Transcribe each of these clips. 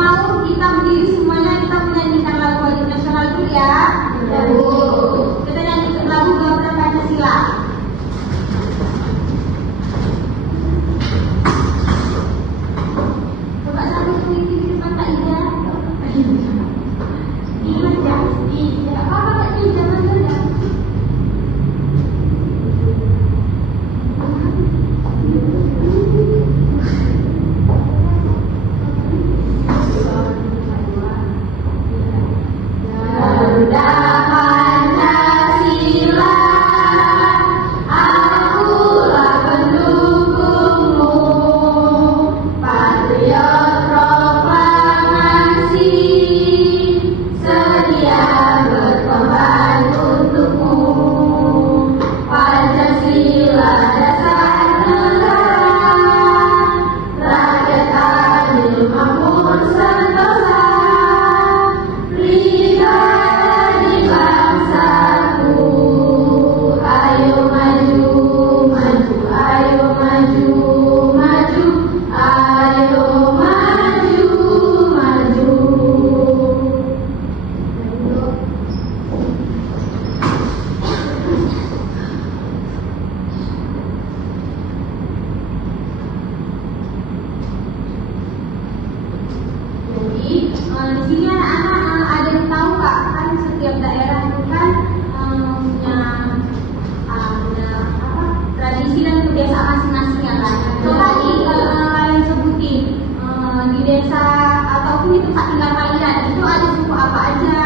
mau kita berdiri semuanya, kita menyanyikan lagu wajib nasional dulu ya. Kita nyanyikan lagu Garuda Pancasila. Coba sampai di depan Kak Ida. Ingat ya, tidak apa-apa Kak Ida, jangan. Di sini anak-anak ada yang tahu Kak, kan setiap daerah itu kan punya tradisi dan kebiasaan masing-masing ya kan. Coba nih kalian sebutin di desa ataupun di tempat tinggal kalian itu ada suku apa aja?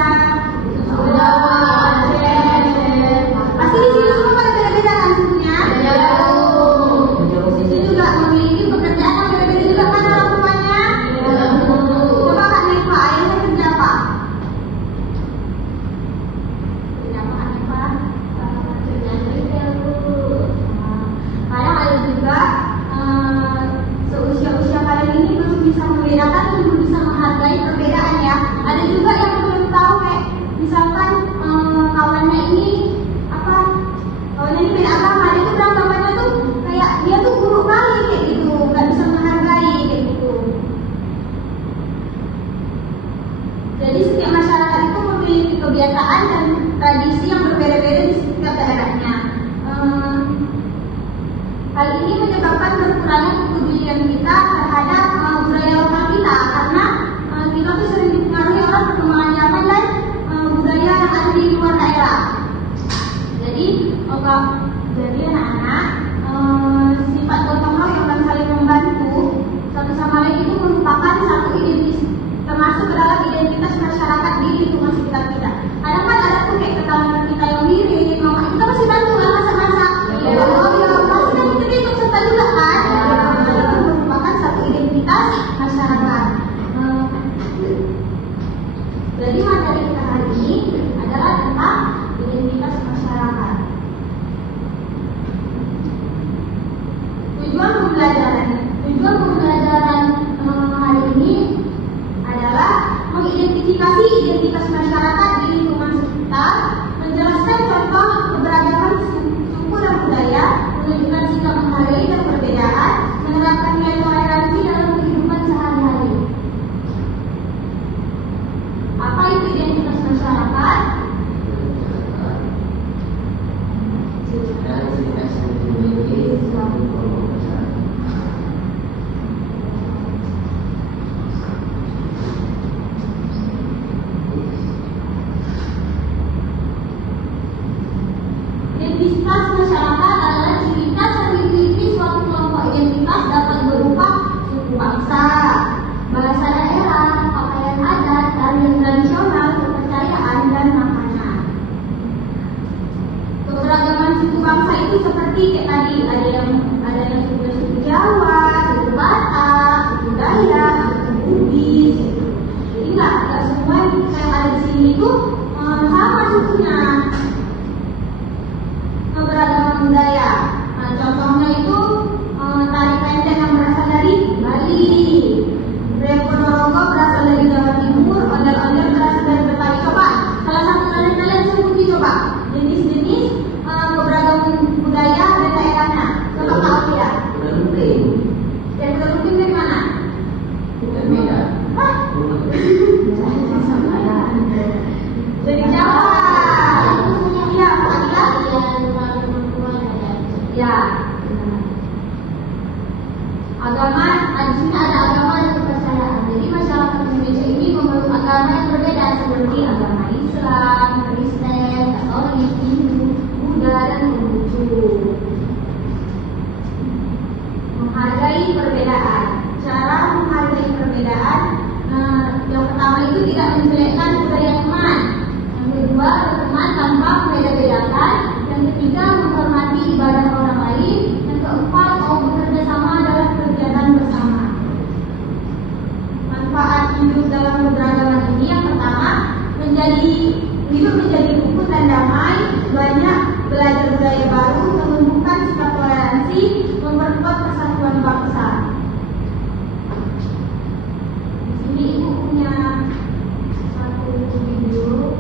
Pasti di sini semua pada beda-beda kan sukunya? Di sini juga memiliki pekerjaan yang beda-beda juga kan orang tuanya? Coba Kak Neva, ayahnya kerja apa? Kerja apa Kak Neva? Kerja retail dulu. Kadang ada juga seusia-usia kalian ini belum bisa membedakan, belum bisa menghargai perbedaan ya. Ada juga yang belum tahu kayak misalkan kawannya ini beda agama, dia tuh bilang kawannya tuh kayak dia tuh buruk kali kayak gitu, nggak bisa menghargai kayak gitu. Jadi setiap masyarakat itu memiliki kebiasaan dan tradisi yang berbeda-beda di setiap daerahnya. Hal ini menyebabkan berkurangnya kepedulian kita terhadap budaya lokal kita karena kita tuh sering dipengaruhi oleh perkembangan zaman dan budaya yang ada di luar daerah. Jadi anak-anak sifat gotong royong dan saling membantu satu sama lain itu merupakan satu identitas, termasuk ke dalam identitas masyarakat di lingkungan sekitar kita. Kadang kan ada tuh kayak tetangga kita yang mirip, kita masih bantu kan masak-masak. Pasti kan kita ikut serta juga kan. Itu merupakan satu identitas masyarakat. Jadi materi kita hari ini adalah tentang identitas masyarakat. Tujuan pembelajaran hari ini adalah mengidentifikasi identitas masyarakat di lingkungan sekitar, menjelaskan contoh keberagaman suku dan budaya, menunjukkan sikap menghargai dan perbedaan, menerapkan nilai toleransi dalam kehidupan sehari-hari. Apa itu identitas masyarakat? Identitas masyarakat adalah ciri khas yang dimiliki suatu kelompok identitas dapat berupa suku seperti agama Islam, Kristen, Katolik, Hindu, Buddha, dan Konghucu. Menghargai perbedaan. Cara menghargai perbedaan, yang pertama itu tidak menjelekkan budaya teman. Yang kedua, berteman tanpa membeda-bedakan. Yang ketiga, menghormati ibadah orang lain. Yang keempat, mau bekerja sama dalam kegiatan bersama. Manfaat hidup dalam keberagaman ini yang pertama, hidup menjadi rukun dan damai, banyak belajar budaya baru, menumbuhkan sikap toleransi, memperkuat persatuan bangsa. Di sini ibu punya satu video.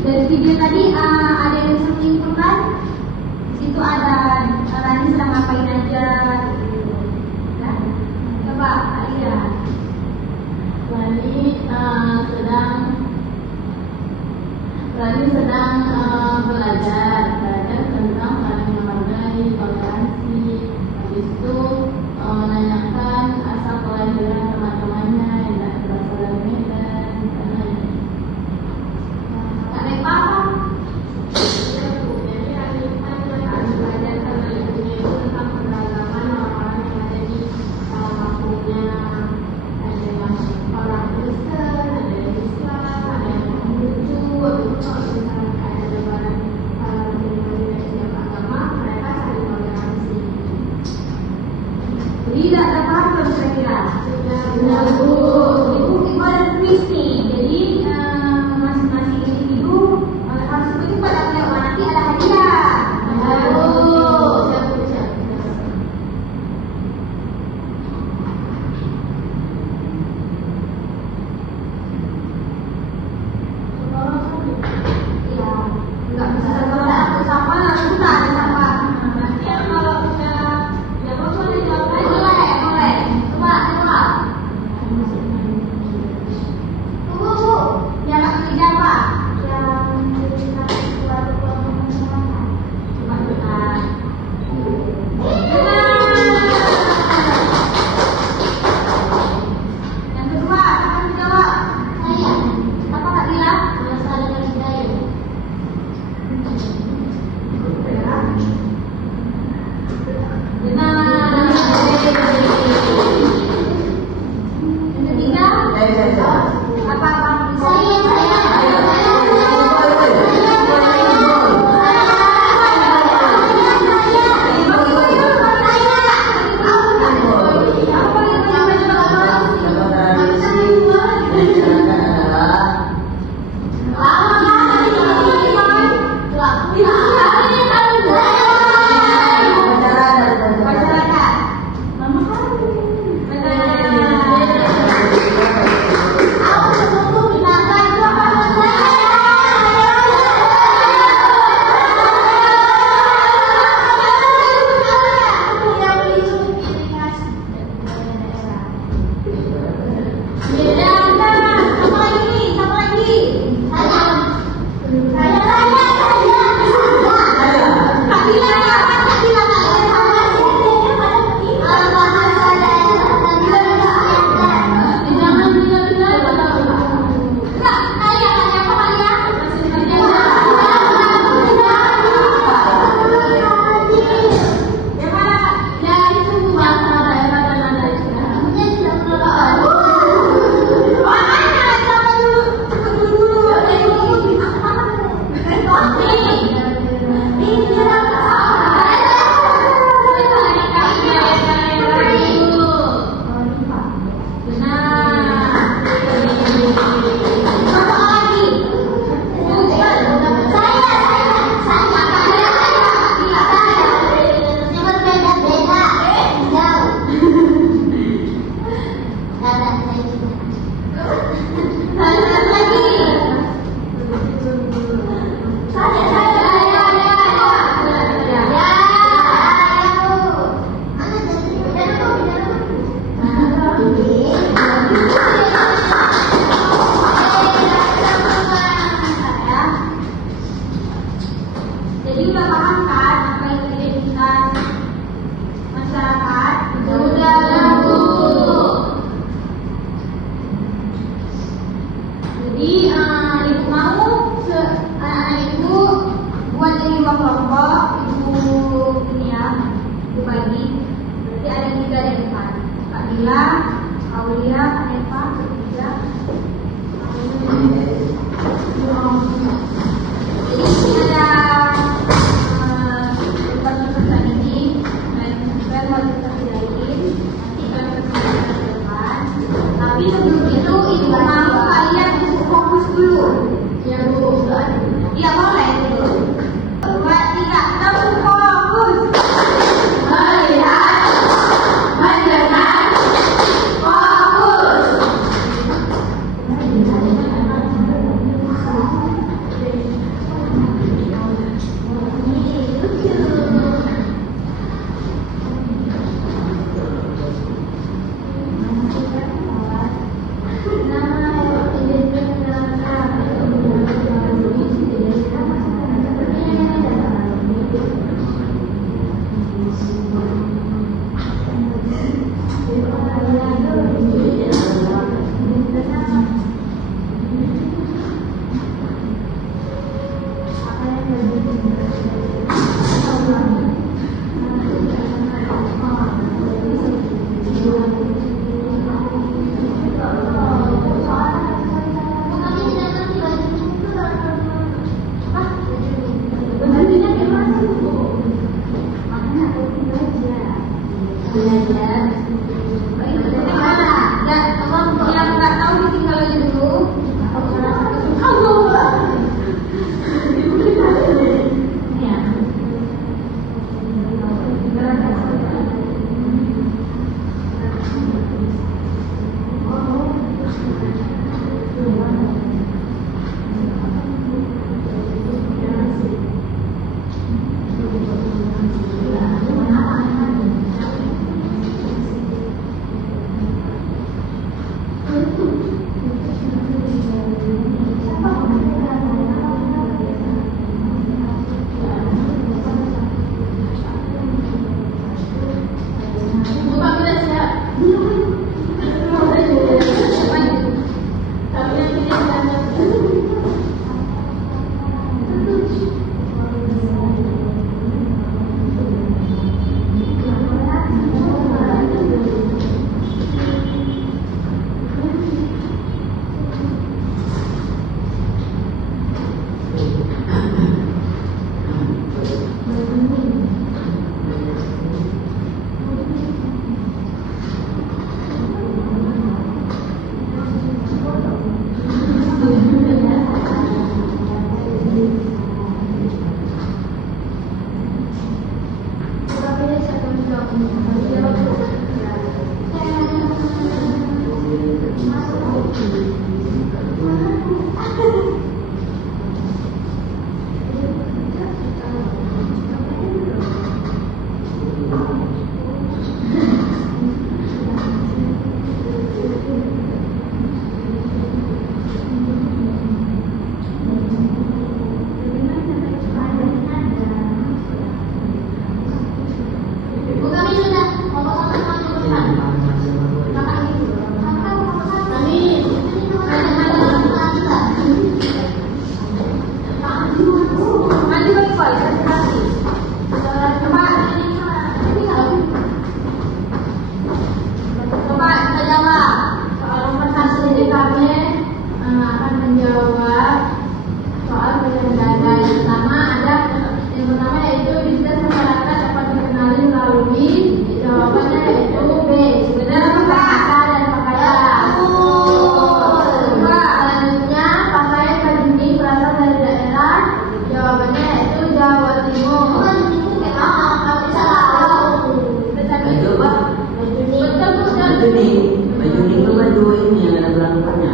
Dari video tadi ada yang bisa menyimpulkan? Di situ ada Rani sedang ngapain aja gitu. Ya? Coba Alia. Rani sedang belajar tentang saling menghargai, toleransi. Habis itu menanyakan asal sudah paham belum kira-kira? Sudah, Bu. Ibu ada quiz nih. Jadi masing-masing individu harus ikuti pada beliau. Nanti ada hadiah. Iya, nggak bisa satu sama sudah ada sama. Nanti kalau sudah jawab boleh jawab lagi. Boleh. Coba. Tunggu. Yang ketiga apa? Yang menceritakan suatu kelompok masyarakat. Coba benar. Yang kedua, akan dijawab. Saya. Apa Kak Dila? Masalah dan budaya. Benar. Yang ketiga? Apa? Jadi udah paham kan apa itu identitas masyarakat? Sudah, Bu. Jadi ibu mau anak-anak ibu buat jadi dua kelompok. Ibu ini ya, ibu bagi. Berarti ada 3 di depan. Kak Dila, Aulia, Kak Eva, ketiga. Jadi ada pesan ini dan juga wajib terjadi nanti akan terjadi ke depan. Tapi sebelum itu ibu mau kalian untuk fokus dulu. Ya, Bu. Iya boleh dulu. 2, 3, langsung fokus. Melihat, mendengar, fokus. Belajar baju itu baju ini yang ada belangkanya.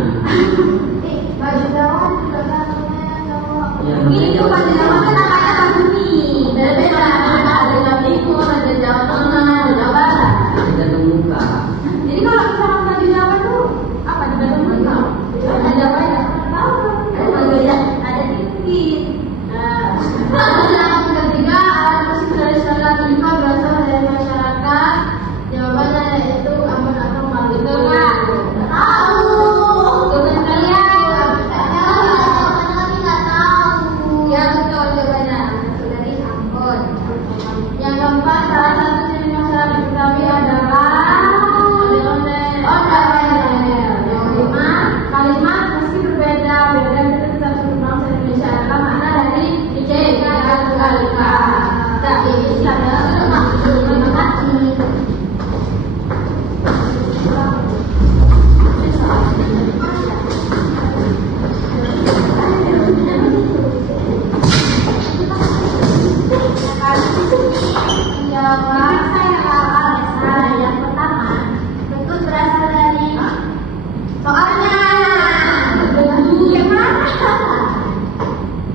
Baju lawan juga namanya cowok. Ya, Ini tuh baju Jawa kan namanya baju mie. Beda-beda, ada Jawa Timur, ada Jawa Tengah, ada Jawa Barat. ada muka. Jadi kalau misalkan baju Jawa tuh apa? Di baju muka. Ada Jawa ya? Tahu. Ada beda. Ada dikit. Yang ketiga, alat musik tradisional Timur berasal dari masyarakat. Jawabannya yaitu amun atau malu. Betul nggak? Tahu. Jawaban kalian. Tapi nggak tahu. Ya betul jawabannya. Dari Ambon. Yang keempat, salah satu ciri masyarakat Betawi adalah ondel-ondel. Yang kelima, kalimat meski berbeda, beda itu tetap satu bangsa Indonesia adalah makna dari Bhinneka Tunggal Ika. Nah, ini adalah terima kasih. Menjawab saya awal yang pertama, betul berasal dari soalnya. Gimana?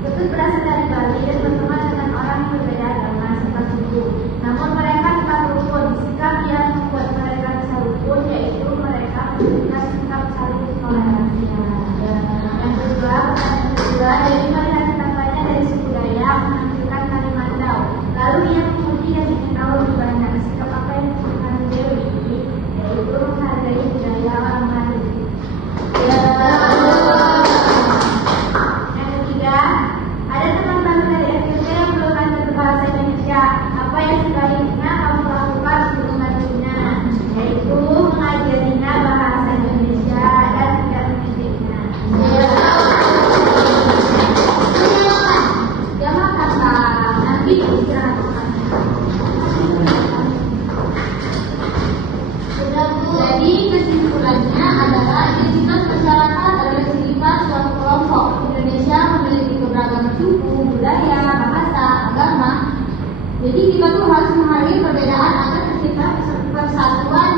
Betul berasal dari Bali dan berteman dengan orang yang berbeda agama serta suku. Namun mereka tetap rukun. Sikap yang membuat mereka bisa rukun yaitu mereka memiliki sikap saling toleransi. Yang kedua, pertanyaan kedua, jadi melihat tampaknya dari suku Dayak menampilkan kalimat Dao. Lalu yang kemudian ingin tahu lebih banyak sikap apa yang ditunjukkan Dewi ini, yaitu menghargai budaya orang Bali. Yang ketiga, ada teman baru dari FKT yang belum lanjut ke bahasa Indonesia. Apa yang sebaiknya kamu lakukan untuk membantunya? Yaitu mengajarinya bahasa Indonesia dan tidak mendidiknya. Jangan kata nanti istirahat makan. Jadi kesimpulannya adalah identitas masyarakat adalah sifat suatu kelompok. Indonesia memiliki beragam suku, budaya, bahasa, agama. Jadi kita tuh harus menghargai perbedaan agar tercipta persatuan